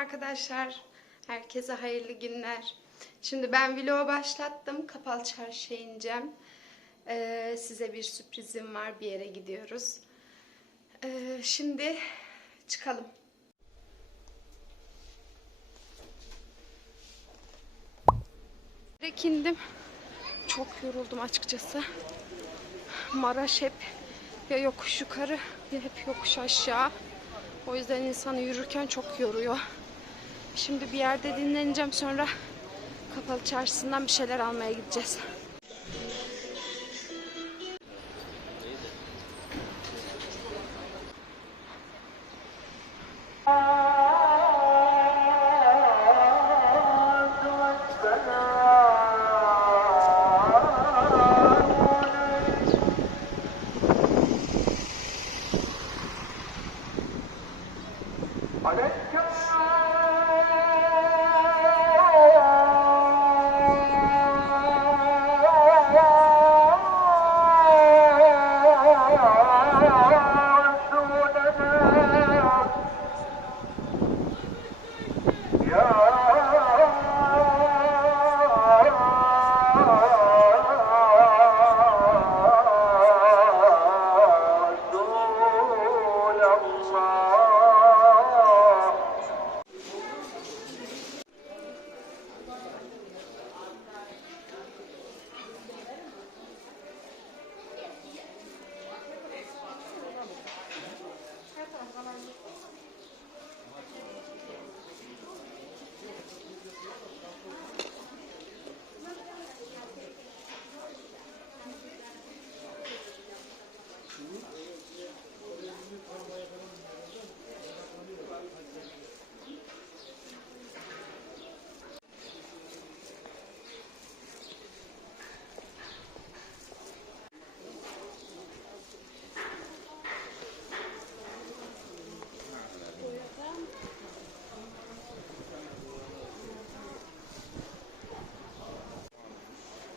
arkadaşlar. Herkese hayırlı günler. Şimdi ben vlogu başlattım. Kapalı çarşıya ineceğim. Ee, size bir sürprizim var. Bir yere gidiyoruz. Ee, şimdi çıkalım. Direkt indim. Çok yoruldum açıkçası. Maraş hep ya yokuş yukarı ya hep yokuş aşağı. O yüzden insanı yürürken çok yoruyor. Şimdi bir yerde dinleneceğim sonra kapalı çarşısından bir şeyler almaya gideceğiz.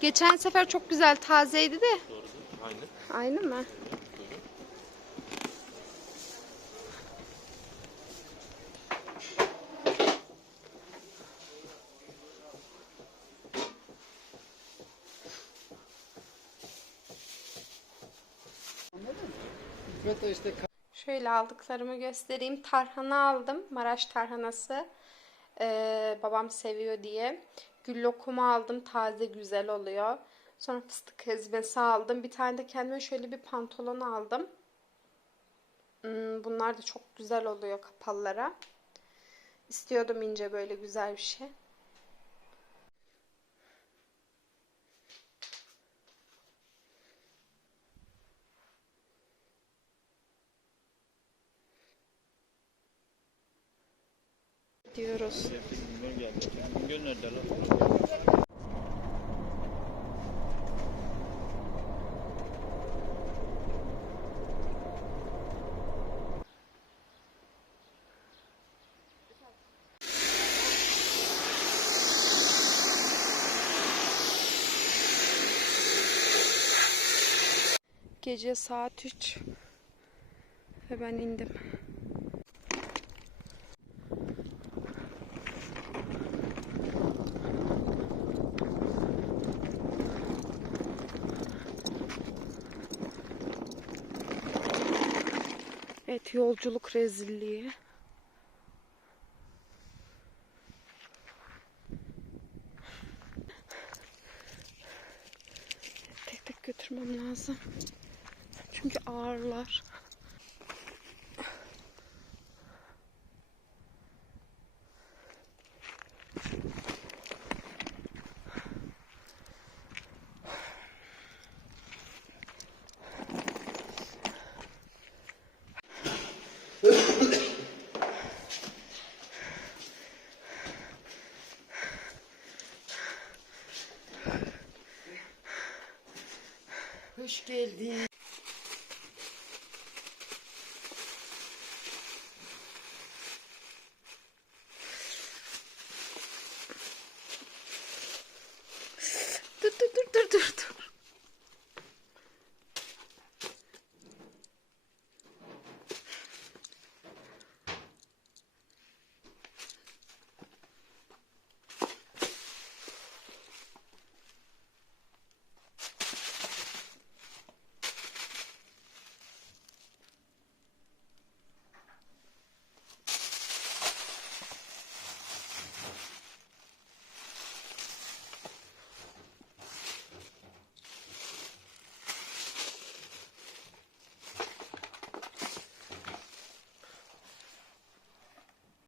Geçen sefer çok güzel tazeydi de. Aynı. Aynı mı? Şöyle aldıklarımı göstereyim. Tarhana aldım. Maraş tarhanası. Ee, babam seviyor diye. Gül lokumu aldım. Taze güzel oluyor. Sonra fıstık ezmesi aldım. Bir tane de kendime şöyle bir pantolon aldım. Hmm, bunlar da çok güzel oluyor kapalılara. İstiyordum ince böyle güzel bir şey. Diyoruz. Gece saat 3 ve ben indim. Evet yolculuk rezilliği. Tek tek götürmem lazım. Çünkü ağırlar. Hoş geldin. Dur dur dur dur dur.